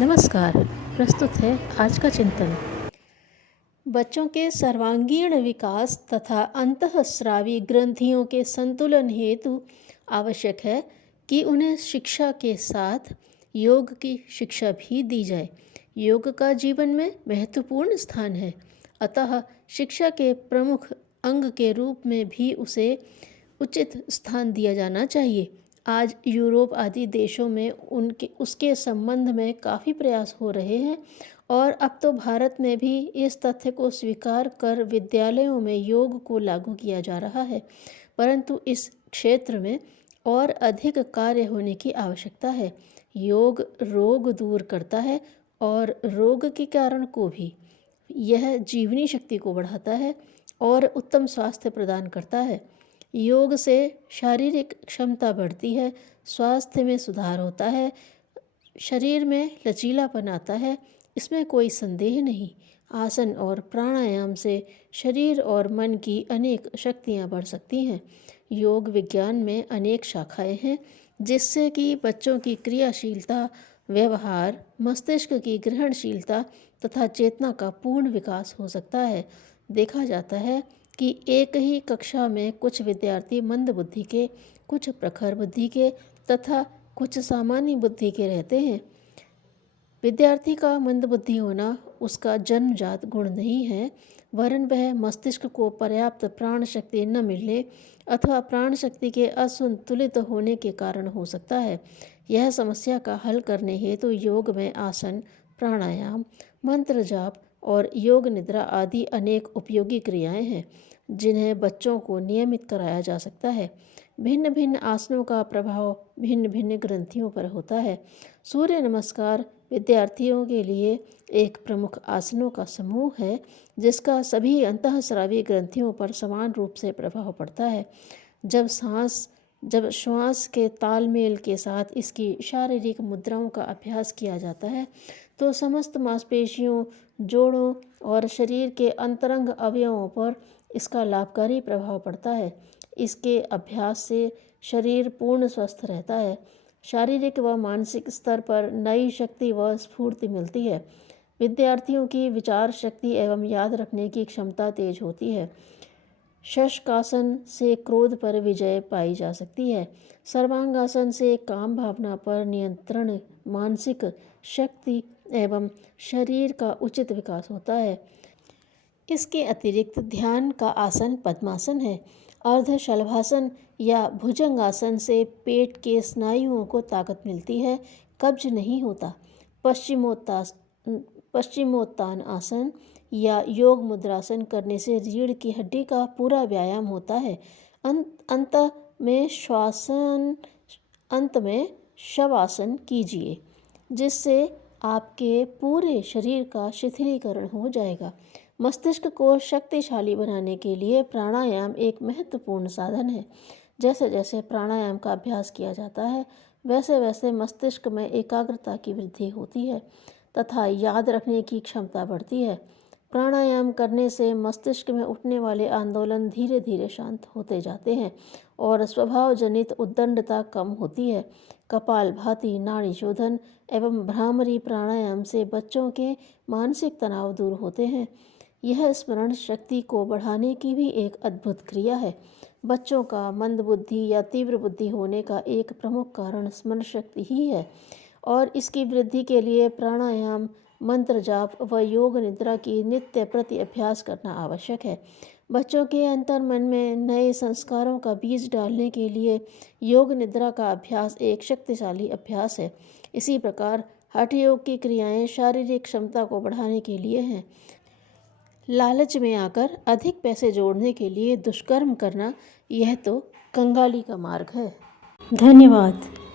नमस्कार। प्रस्तुत है आज का चिंतन। बच्चों के सर्वांगीण विकास तथा अंतःस्रावी ग्रंथियों के संतुलन हेतु आवश्यक है कि उन्हें शिक्षा के साथ योग की शिक्षा भी दी जाए। योग का जीवन में महत्वपूर्ण स्थान है, अतः शिक्षा के प्रमुख अंग के रूप में भी उसे उचित स्थान दिया जाना चाहिए। आज यूरोप आदि देशों में उसके संबंध में काफ़ी प्रयास हो रहे हैं और अब तो भारत में भी इस तथ्य को स्वीकार कर विद्यालयों में योग को लागू किया जा रहा है, परंतु इस क्षेत्र में और अधिक कार्य होने की आवश्यकता है। योग रोग दूर करता है और रोग के कारण को भी। यह जीवनी शक्ति को बढ़ाता है और उत्तम स्वास्थ्य प्रदान करता है। योग से शारीरिक क्षमता बढ़ती है, स्वास्थ्य में सुधार होता है, शरीर में लचीलापन आता है, इसमें कोई संदेह नहीं। आसन और प्राणायाम से शरीर और मन की अनेक शक्तियाँ बढ़ सकती हैं। योग विज्ञान में अनेक शाखाएं हैं, जिससे कि बच्चों की क्रियाशीलता, व्यवहार, मस्तिष्क की ग्रहणशीलता तथा चेतना का पूर्ण विकास हो सकता है। देखा जाता है कि एक ही कक्षा में कुछ विद्यार्थी मंद बुद्धि के, कुछ प्रखर बुद्धि के तथा कुछ सामान्य बुद्धि के रहते हैं। विद्यार्थी का मंद बुद्धि होना उसका जन्मजात गुण नहीं है, वरन वह मस्तिष्क को पर्याप्त प्राण शक्ति न मिलने अथवा प्राण शक्ति के असंतुलित होने के कारण हो सकता है। यह समस्या का हल करने हेतु योग में आसन, प्राणायाम, मंत्र जाप और योग निद्रा आदि अनेक उपयोगी क्रियाएं हैं, जिन्हें बच्चों को नियमित कराया जा सकता है। भिन्न भिन्न आसनों का प्रभाव भिन्न भिन्न ग्रंथियों पर होता है। सूर्य नमस्कार विद्यार्थियों के लिए एक प्रमुख आसनों का समूह है, जिसका सभी अंतःस्रावी ग्रंथियों पर समान रूप से प्रभाव पड़ता है। जब श्वास के तालमेल के साथ इसकी शारीरिक मुद्राओं का अभ्यास किया जाता है, तो समस्त मांसपेशियों, जोड़ों और शरीर के अंतरंग अवयवों पर इसका लाभकारी प्रभाव पड़ता है। इसके अभ्यास से शरीर पूर्ण स्वस्थ रहता है। शारीरिक व मानसिक स्तर पर नई शक्ति व स्फूर्ति मिलती है। विद्यार्थियों की विचार शक्ति एवं याद रखने की क्षमता तेज होती है। शशकासन से क्रोध पर विजय पाई जा सकती है। सर्वांगासन से काम भावना पर नियंत्रण, मानसिक शक्ति एवं शरीर का उचित विकास होता है। इसके अतिरिक्त ध्यान का आसन पद्मासन है। अर्धशलभासन या भुजंगासन से पेट के स्नायुओं को ताकत मिलती है, कब्ज नहीं होता। पश्चिमोत्तान आसन या योग मुद्रासन करने से रीढ़ की हड्डी का पूरा व्यायाम होता है। अंत में शवासन कीजिए, जिससे आपके पूरे शरीर का शिथिलीकरण हो जाएगा। मस्तिष्क को शक्तिशाली बनाने के लिए प्राणायाम एक महत्वपूर्ण साधन है। जैसे जैसे प्राणायाम का अभ्यास किया जाता है, वैसे वैसे मस्तिष्क में एकाग्रता की वृद्धि होती है तथा याद रखने की क्षमता बढ़ती है। प्राणायाम करने से मस्तिष्क में उठने वाले आंदोलन धीरे धीरे शांत होते जाते हैं और स्वभाव जनित उद्दंडता कम होती है। कपालभाति, नाड़ी शोधन एवं भ्रामरी प्राणायाम से बच्चों के मानसिक तनाव दूर होते हैं। यह स्मरण शक्ति को बढ़ाने की भी एक अद्भुत क्रिया है। बच्चों का मंद बुद्धि या तीव्र बुद्धि होने का एक प्रमुख कारण स्मरण शक्ति ही है और इसकी वृद्धि के लिए प्राणायाम, मंत्र जाप व योग निद्रा की नित्य प्रति अभ्यास करना आवश्यक है। बच्चों के अंतर्मन में नए संस्कारों का बीज डालने के लिए योग निद्रा का अभ्यास एक शक्तिशाली अभ्यास है। इसी प्रकार हठ योग की क्रियाएं शारीरिक क्षमता को बढ़ाने के लिए हैं। लालच में आकर अधिक पैसे जोड़ने के लिए दुष्कर्म करना, यह तो कंगाली का मार्ग है। धन्यवाद।